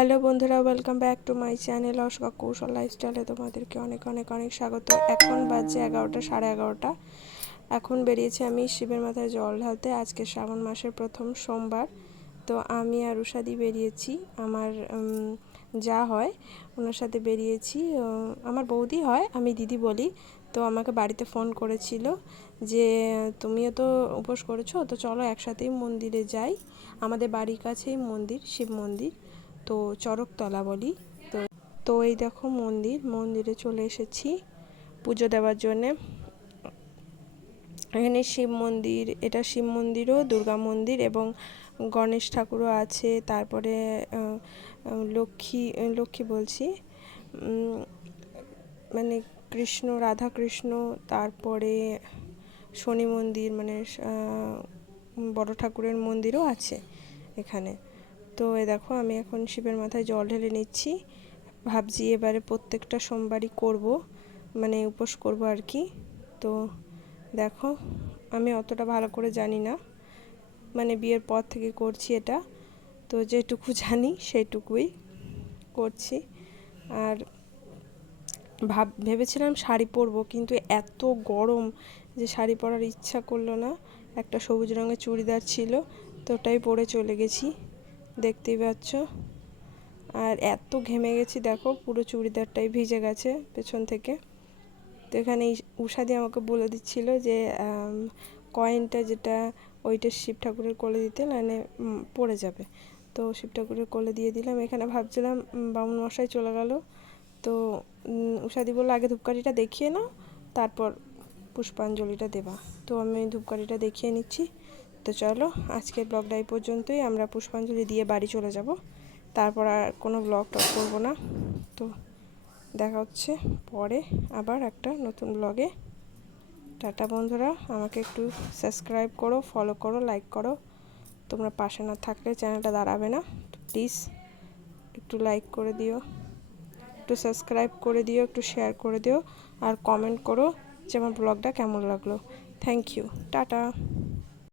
Hello বন্ধুরা, welcome back to my channel অস্কা কৌশল লাইফস্টাইলে তোমাদেরকে অনেক অনেক অনেক স্বাগত। এখন বাজে 11টা, 11:30। এখন বেরিয়েছি আমি শিবের মাথায় জল ঢালতে। আজকে শ্রাবণ মাসের প্রথম সোমবার। তো আমি আর উষাদি বেরিয়েছি, আমার যা হয় ওনার সাথে বেরিয়েছি। আমার বৌদি হয়, আমি দিদি বলি। তো আমাকে বাড়িতে ফোন করেছিল যে তুমিও তো উপোস করেছো, তো চলো একসাথেই মন্দিরে যাই। আমাদের বাড়ির কাছেই মন্দির, শিব মন্দির, তো চরকতলা বলি। তো তো এই দেখো মন্দিরে চলে এসেছি পুজো দেওয়ার জন্যে। এখানে শিব মন্দির, এটা শিব মন্দিরও, দুর্গা মন্দির এবং গণেশ ঠাকুরও আছে। তারপরে লক্ষ্মী বলছি, মানে কৃষ্ণ, রাধা কৃষ্ণ, তারপরে শনি মন্দির, মানে বড় ঠাকুরের মন্দিরও আছে এখানে। তো এ দেখো আমি এখন শিবের মাথায় জল ঢেলে নিচ্ছি। ভাবছি এবারে প্রত্যেকটা সোমবারই করব, মানে উপোস করব আর কি। তো দেখো আমি অতটা ভালো করে জানি না, মানে বিয়ের পর থেকে করছি এটা, তো যেটুকু জানি সেইটুকুই করছি। আর ভেবেছিলাম শাড়ি পরবো, কিন্তু এত গরম যে শাড়ি পরার ইচ্ছা করলো না। একটা সবুজ রঙের চুড়িদার ছিল, তো ওটাই পরে চলে গেছি, দেখতেই পাচ্ছ। আর এত ঘেমে গেছি, দেখো পুরো চুড়িদারটাই ভিজে গেছে পেছন থেকে। তো এখানে উষাদি আমাকে বলে দিচ্ছিল যে কয়েনটা যেটা, ওইটা শিব ঠাকুরের কোলে দিতে, মানে পড়ে যাবে। তো শিব ঠাকুরের কোলে দিয়ে দিলাম। এখানে ভাবছিলাম বামুন মশাই চলে গেল, তো উষাদি বললো আগে ধূপকাঠিটা দেখিয়ে নাও, তারপর পুষ্পাঞ্জলিটা দেবা। তো আমি ধূপকাঠিটা দেখিয়ে নিচ্ছি। তো চলো আজকের ব্লগটা এই পর্যন্তই। আমরা পুষ্পাঞ্জলি দিয়ে বাড়ি চলে যাব, তারপর আর কোনো ব্লগ টক করবো না। তো দেখা হচ্ছে পরে আবার একটা নতুন ব্লগে। টাটা বন্ধুরা, আমাকে একটু সাবস্ক্রাইব করো, ফলো করো, লাইক করো। তোমরা পাশে না থাকলে চ্যানেলটা দাঁড়াবে না। তো প্লিজ একটু লাইক করে দিও, একটু সাবস্ক্রাইব করে দিও, একটু শেয়ার করে দিও, আর কমেন্ট করো যে আমার ব্লগটা কেমন লাগলো। Thank you, tata.